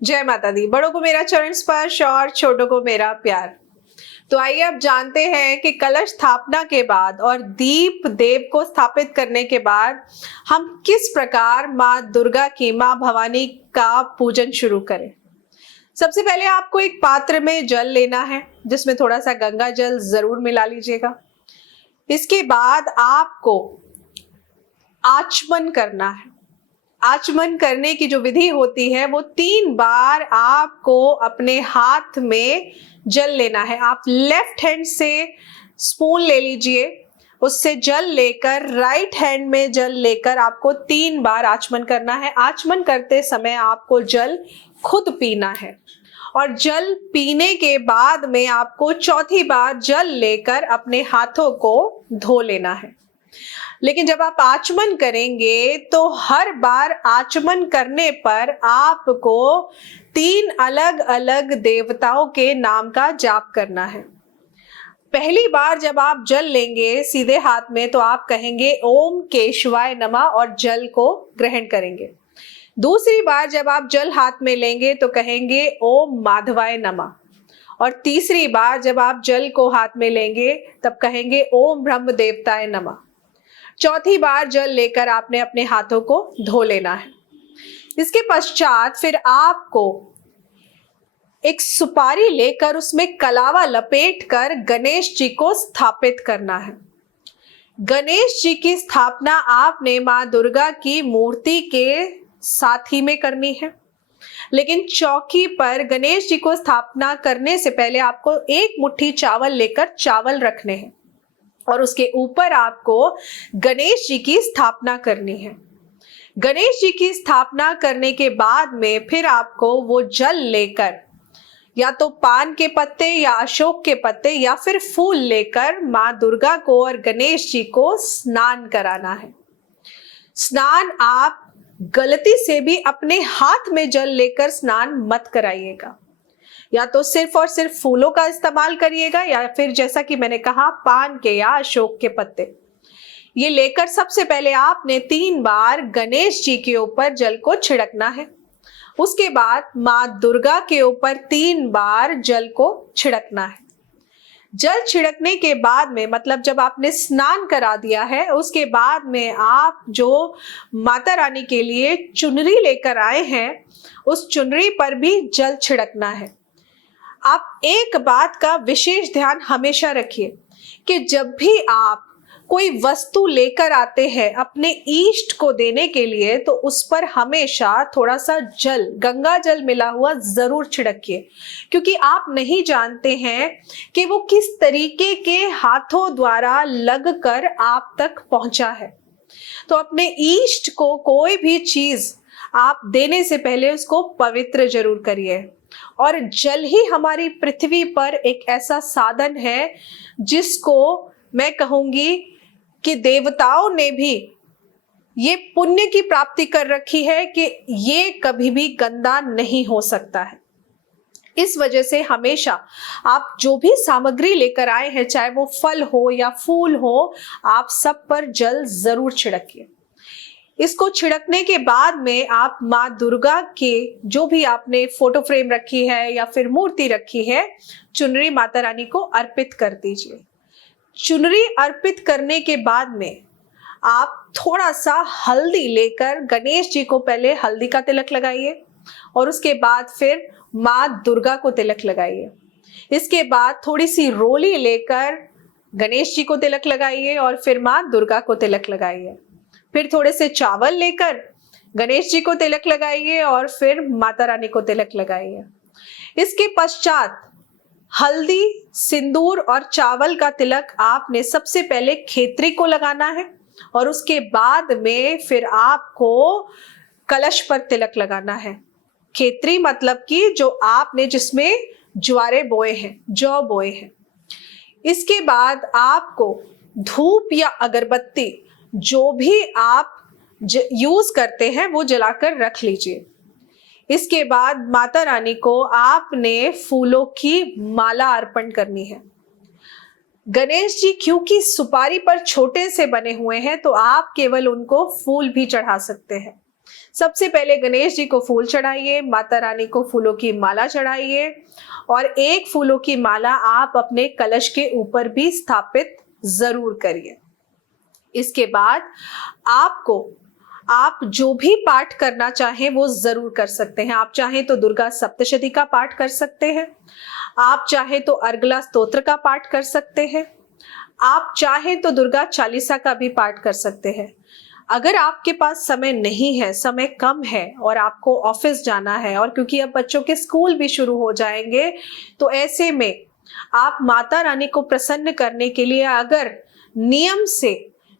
जय माता दी। बड़ों को मेरा चरण स्पर्श और छोटों को मेरा प्यार। तो आइए अब जानते हैं कि कलश स्थापना के बाद और दीप देव को स्थापित करने के बाद हम किस प्रकार माँ दुर्गा की, माँ भवानी का पूजन शुरू करें। सबसे पहले आपको एक पात्र में जल लेना है जिसमें थोड़ा सा गंगा जल जरूर मिला लीजिएगा। इसके बाद आपको आचमन करना है। आचमन करने की जो विधि होती है वो 3 बार आपको अपने हाथ में जल लेना है। आप लेफ्ट हैंड से स्पून ले लीजिए, उससे जल लेकर राइट हैंड में जल लेकर आपको 3 बार आचमन करना है। आचमन करते समय आपको जल खुद पीना है और जल पीने के बाद में आपको चौथी बार जल लेकर अपने हाथों को धो लेना है। लेकिन जब आप आचमन करेंगे तो हर बार आचमन करने पर आपको 3 अलग अलग देवताओं के नाम का जाप करना है। पहली बार जब आप जल लेंगे सीधे हाथ में तो आप कहेंगे ओम केशवाय नमः और जल को ग्रहण करेंगे। दूसरी बार जब आप जल हाथ में लेंगे तो कहेंगे ओम माधवाय नमः और तीसरी बार जब आप जल को हाथ में लेंगे तब कहेंगे ओम ब्रह्म देवताय नमः। चौथी बार जल लेकर आपने अपने हाथों को धो लेना है। इसके पश्चात फिर आपको एक सुपारी लेकर उसमें कलावा लपेट कर गणेश जी को स्थापित करना है। गणेश जी की स्थापना आपने माँ दुर्गा की मूर्ति के साथ ही में करनी है, लेकिन चौकी पर गणेश जी को स्थापना करने से पहले आपको एक मुट्ठी चावल लेकर चावल रखने हैं और उसके ऊपर आपको गणेश जी की स्थापना करनी है। गणेश जी की स्थापना करने के बाद में फिर आपको वो जल लेकर या तो पान के पत्ते या अशोक के पत्ते या फिर फूल लेकर माँ दुर्गा को और गणेश जी को स्नान कराना है। स्नान आप गलती से भी अपने हाथ में जल लेकर स्नान मत कराइएगा। या तो सिर्फ और सिर्फ फूलों का इस्तेमाल करिएगा या फिर जैसा कि मैंने कहा पान के या अशोक के पत्ते ये लेकर सबसे पहले आपने 3 बार गणेश जी के ऊपर जल को छिड़कना है। उसके बाद माँ दुर्गा के ऊपर 3 बार जल को छिड़कना है। जल छिड़कने के बाद में मतलब जब आपने स्नान करा दिया है उसके बाद में आप जो माता रानी के लिए चुनरी लेकर आए हैं उस चुनरी पर भी जल छिड़कना है। आप एक बात का विशेष ध्यान हमेशा रखिए कि जब भी आप कोई वस्तु लेकर आते हैं अपने इष्ट को देने के लिए तो उस पर हमेशा थोड़ा सा जल, गंगा जल मिला हुआ जरूर छिड़किए, क्योंकि आप नहीं जानते हैं कि वो किस तरीके के हाथों द्वारा लगकर आप तक पहुंचा है। तो अपने इष्ट को कोई भी चीज आप देने से पहले उसको पवित्र जरूर करिए। और जल ही हमारी पृथ्वी पर एक ऐसा साधन है जिसको मैं कहूंगी कि देवताओं ने भी ये पुण्य की प्राप्ति कर रखी है कि ये कभी भी गंदा नहीं हो सकता है। इस वजह से हमेशा आप जो भी सामग्री लेकर आए हैं चाहे वो फल हो या फूल हो, आप सब पर जल जरूर छिड़किए। इसको छिड़कने के बाद में आप माँ दुर्गा के जो भी आपने फोटो फ्रेम रखी है या फिर मूर्ति रखी है चुनरी माता रानी को अर्पित कर दीजिए। चुनरी अर्पित करने के बाद में आप थोड़ा सा हल्दी लेकर गणेश जी को पहले हल्दी का तिलक लगाइए और उसके बाद फिर माँ दुर्गा को तिलक लगाइए। इसके बाद थोड़ी सी रोली लेकर गणेश जी को तिलक लगाइए और फिर माँ दुर्गा को तिलक लगाइए। फिर थोड़े से चावल लेकर गणेश जी को तिलक लगाइए और फिर माता रानी को तिलक लगाइए। इसके पश्चात हल्दी, सिंदूर और चावल का तिलक आपने सबसे पहले खेत्री को लगाना है और उसके बाद में फिर आपको कलश पर तिलक लगाना है। खेत्री मतलब कि जो आपने जिसमें ज्वारे बोए हैं, जौ बोए हैं। इसके बाद आपको धूप या अगरबत्ती जो भी आप यूज करते हैं वो जलाकर रख लीजिए। इसके बाद माता रानी को आपने फूलों की माला अर्पण करनी है। गणेश जी क्योंकि सुपारी पर छोटे से बने हुए हैं तो आप केवल उनको फूल भी चढ़ा सकते हैं। सबसे पहले गणेश जी को फूल चढ़ाइए, माता रानी को फूलों की माला चढ़ाइए और एक फूलों की माला आप अपने कलश के ऊपर भी स्थापित जरूर करिए। इसके बाद आप जो भी पाठ करना चाहें वो जरूर कर सकते हैं। आप चाहें तो दुर्गा सप्तशती का पाठ कर सकते हैं, आप चाहें तो अर्गला स्तोत्र का पाठ कर सकते हैं, आप चाहें तो दुर्गा चालीसा का भी पाठ कर सकते हैं। अगर आपके पास समय नहीं है, समय कम है और आपको ऑफिस जाना है, और क्योंकि अब बच्चों के स्कूल भी शुरू हो जाएंगे, तो ऐसे में आप माता रानी को प्रसन्न करने के लिए अगर नियम से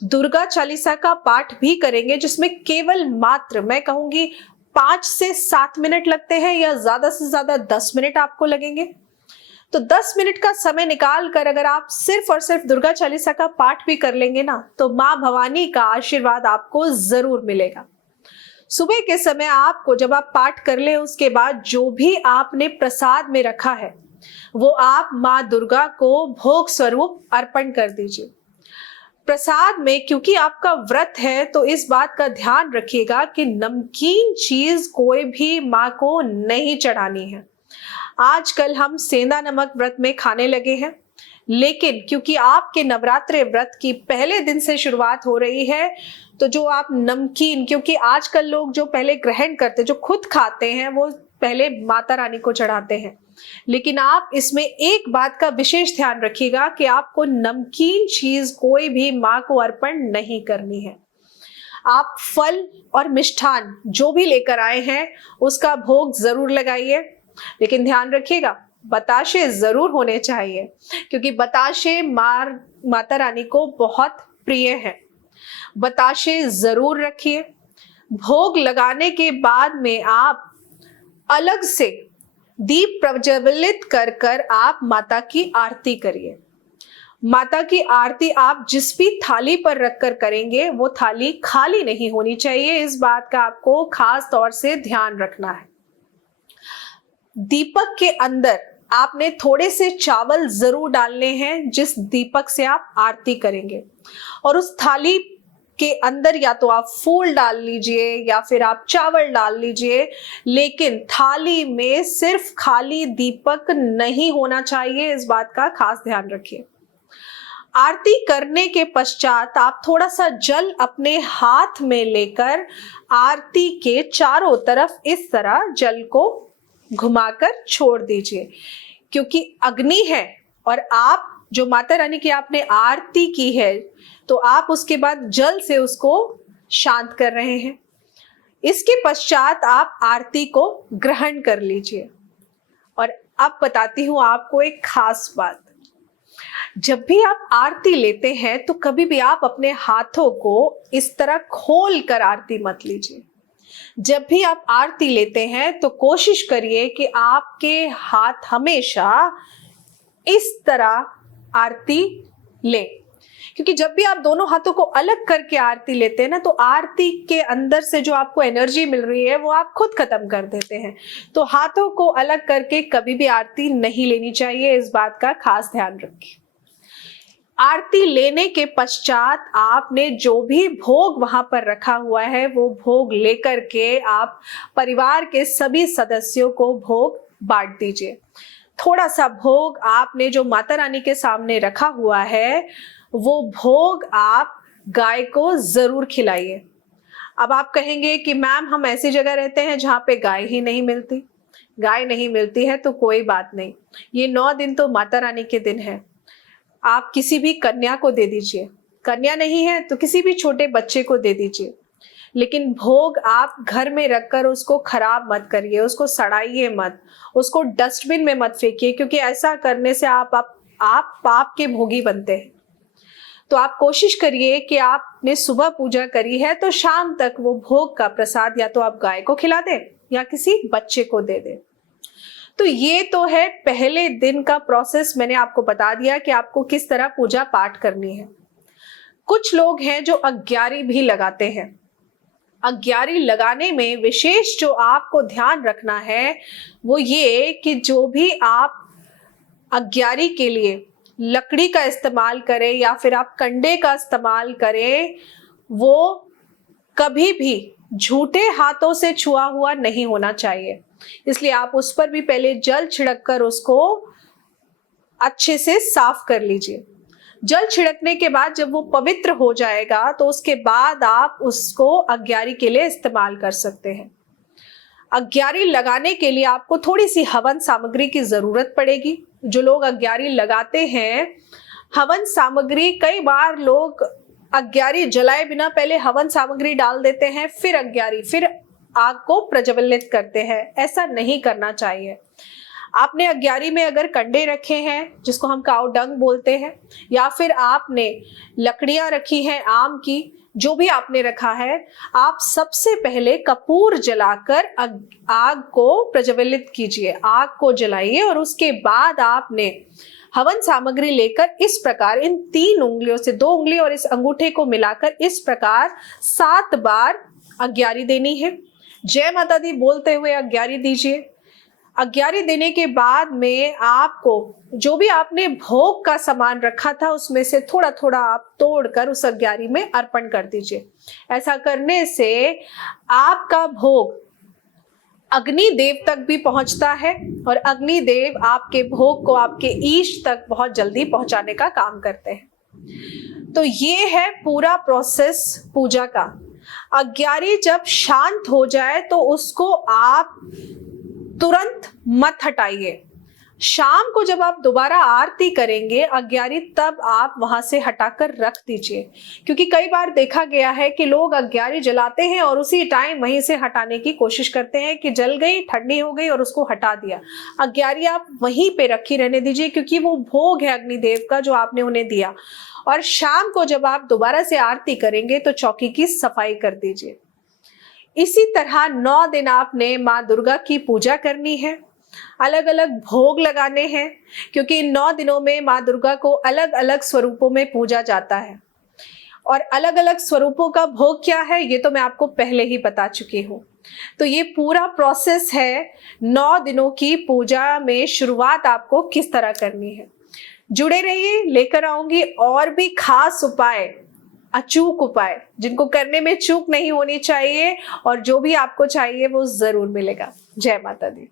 दुर्गा चालीसा का पाठ भी करेंगे, जिसमें केवल मात्र मैं कहूंगी 5 से 7 मिनट लगते हैं या ज्यादा से ज्यादा 10 मिनट आपको लगेंगे, तो 10 मिनट का समय निकाल कर अगर आप सिर्फ और सिर्फ दुर्गा चालीसा का पाठ भी कर लेंगे ना, तो माँ भवानी का आशीर्वाद आपको जरूर मिलेगा। सुबह के समय आपको जब आप पाठ कर ले, उसके बाद जो भी आपने प्रसाद में रखा है वो आप माँ दुर्गा को भोग स्वरूप अर्पण कर दीजिए। प्रसाद में क्योंकि आपका व्रत है तो इस बात का ध्यान रखिएगा कि नमकीन चीज कोई भी माँ को नहीं चढ़ानी है। आजकल हम सेंधा नमक व्रत में खाने लगे हैं, लेकिन क्योंकि आपके नवरात्रे व्रत की पहले दिन से शुरुआत हो रही है, तो जो आप नमकीन, क्योंकि आजकल लोग जो पहले ग्रहण करते, जो खुद खाते हैं, वो पहले माता रानी को चढ़ाते हैं, लेकिन आप इसमें एक बात का विशेष ध्यान रखिएगा कि आपको नमकीन चीज कोई भी माँ को अर्पण नहीं करनी है। आप फल और मिष्ठान जो भी लेकर आए हैं उसका भोग जरूर लगाइए, लेकिन ध्यान रखिएगा बताशे जरूर होने चाहिए, क्योंकि बताशे माता रानी को बहुत प्रिय है। बताशे जरूर रखिए। भोग लगाने के बाद में आप अलग से दीप प्रज्वलित कर कर आप माता की आरती करिए। माता की आरती आप जिस भी थाली पर रखकर करेंगे वो थाली खाली नहीं होनी चाहिए, इस बात का आपको खास तौर से ध्यान रखना है। दीपक के अंदर आपने थोड़े से चावल जरूर डालने हैं जिस दीपक से आप आरती करेंगे, और उस थाली के अंदर या तो आप फूल डाल लीजिए या फिर आप चावल डाल लीजिए, लेकिन थाली में सिर्फ खाली दीपक नहीं होना चाहिए, इस बात का खास ध्यान रखिए। आरती करने के पश्चात आप थोड़ा सा जल अपने हाथ में लेकर आरती के चारों तरफ इस तरह जल को घुमाकर छोड़ दीजिए, क्योंकि अग्नि है और आप जो माता रानी की आपने आरती की है तो आप उसके बाद जल से उसको शांत कर रहे हैं। इसके पश्चात आप आरती को ग्रहण कर लीजिए। और अब बताती हूं आपको एक खास बात, जब भी आप आरती लेते हैं तो कभी भी आप अपने हाथों को इस तरह खोल कर आरती मत लीजिए। जब भी आप आरती लेते हैं तो कोशिश करिए कि आपके हाथ हमेशा इस तरह आरती लें, क्योंकि जब भी आप दोनों हाथों को अलग करके आरती लेते हैं ना, तो आरती के अंदर से जो आपको एनर्जी मिल रही है वो आप खुद खत्म कर देते हैं। तो हाथों को अलग करके कभी भी आरती नहीं लेनी चाहिए, इस बात का खास ध्यान रखिए। आरती लेने के पश्चात आपने जो भी भोग वहां पर रखा हुआ है वो भोग लेकर के आप परिवार के सभी सदस्यों को भोग बांट दीजिए। थोड़ा सा भोग आपने जो माता रानी के सामने रखा हुआ है वो भोग आप गाय को जरूर खिलाइए। अब आप कहेंगे कि मैम हम ऐसी जगह रहते हैं जहाँ पे गाय ही नहीं मिलती। गाय नहीं मिलती है तो कोई बात नहीं, ये 9 दिन तो माता रानी के दिन है। आप किसी भी कन्या को दे दीजिए, कन्या नहीं है तो किसी भी छोटे बच्चे को दे दीजिए, लेकिन भोग आप घर में रखकर उसको खराब मत करिए, उसको सड़ाइए मत, उसको डस्टबिन में मत फेंकिए, क्योंकि ऐसा करने से आप पाप के भोगी बनते हैं। तो आप कोशिश करिए कि आपने सुबह पूजा करी है तो शाम तक वो भोग का प्रसाद या तो आप गाय को खिला दें या किसी बच्चे को दे दें। तो ये तो है पहले दिन का प्रोसेस, मैंने आपको बता दिया कि आपको किस तरह पूजा पाठ करनी है। कुछ लोग हैं जो अग्यारी भी लगाते हैं। अग्यारी लगाने में विशेष जो आपको ध्यान रखना है वो ये कि जो भी आप अग्यारी के लिए लकड़ी का इस्तेमाल करें या फिर आप कंडे का इस्तेमाल करें, वो कभी भी झूठे हाथों से छुआ हुआ नहीं होना चाहिए, इसलिए आप उस पर भी पहले जल छिड़क कर उसको अच्छे से साफ कर लीजिए। जल छिड़कने के बाद जब वो पवित्र हो जाएगा तो उसके बाद आप उसको अग्यारी के लिए इस्तेमाल कर सकते हैं। अग्यारी लगाने के लिए आपको थोड़ी सी हवन सामग्री की जरूरत पड़ेगी। जो लोग अग्यारी लगाते हैं, हवन सामग्री, कई बार लोग अग्यारी जलाए बिना पहले हवन सामग्री डाल देते हैं, फिर अग्यारी, फिर आग को प्रज्वलित करते हैं। ऐसा नहीं करना चाहिए। आपने अग्यारी में अगर कंडे रखे हैं, जिसको हम काऊ डंग बोलते हैं, या फिर आपने लकड़ियां रखी हैं आम की, जो भी आपने रखा है, आप सबसे पहले कपूर जलाकर आग को प्रज्वलित कीजिए, आग को जलाइए, और उसके बाद आपने हवन सामग्री लेकर इस प्रकार इन 3 उंगलियों से, 2 उंगली और इस अंगूठे को मिलाकर इस प्रकार 7 बार अग्यारी देनी है। जय माता दी बोलते हुए अग्यारी दीजिए। अग्यारी देने के बाद में आपको जो भी आपने भोग का सामान रखा था उसमें से थोड़ा थोड़ा आप तोड़कर उस अग्यारी में अर्पण कर दीजिए। ऐसा करने से आपका भोग अग्नि देव तक भी पहुंचता है और अग्नि देव आपके भोग को आपके ईश तक बहुत जल्दी पहुंचाने का काम करते हैं। तो ये है पूरा प्रोसेस पूजा का। अग्यारी जब शांत हो जाए तो उसको आप तुरंत मत हटाइए। शाम को जब आप दोबारा आरती करेंगे अग्यारी, तब आप वहां से हटाकर रख दीजिए, क्योंकि कई बार देखा गया है कि लोग अग्यारी जलाते हैं और उसी टाइम वहीं से हटाने की कोशिश करते हैं कि जल गई, ठंडी हो गई और उसको हटा दिया। अग्यारी आप वहीं पे रखी रहने दीजिए, क्योंकि वो भोग है अग्निदेव का जो आपने उन्हें दिया। और शाम को जब आप दोबारा से आरती करेंगे तो चौकी की सफाई कर दीजिए। इसी तरह 9 दिन आपने माँ दुर्गा की पूजा करनी है, अलग अलग भोग लगाने हैं, क्योंकि इन 9 दिनों में माँ दुर्गा को अलग अलग स्वरूपों में पूजा जाता है। और अलग अलग स्वरूपों का भोग क्या है ये तो मैं आपको पहले ही बता चुकी हूँ। तो ये पूरा प्रोसेस है 9 दिनों की पूजा में शुरुआत आपको किस तरह करनी है। जुड़े रहिए, लेकर आऊंगी और भी खास उपाय, अचूक उपाय, जिनको करने में चूक नहीं होनी चाहिए, और जो भी आपको चाहिए वो जरूर मिलेगा। जय माता दी।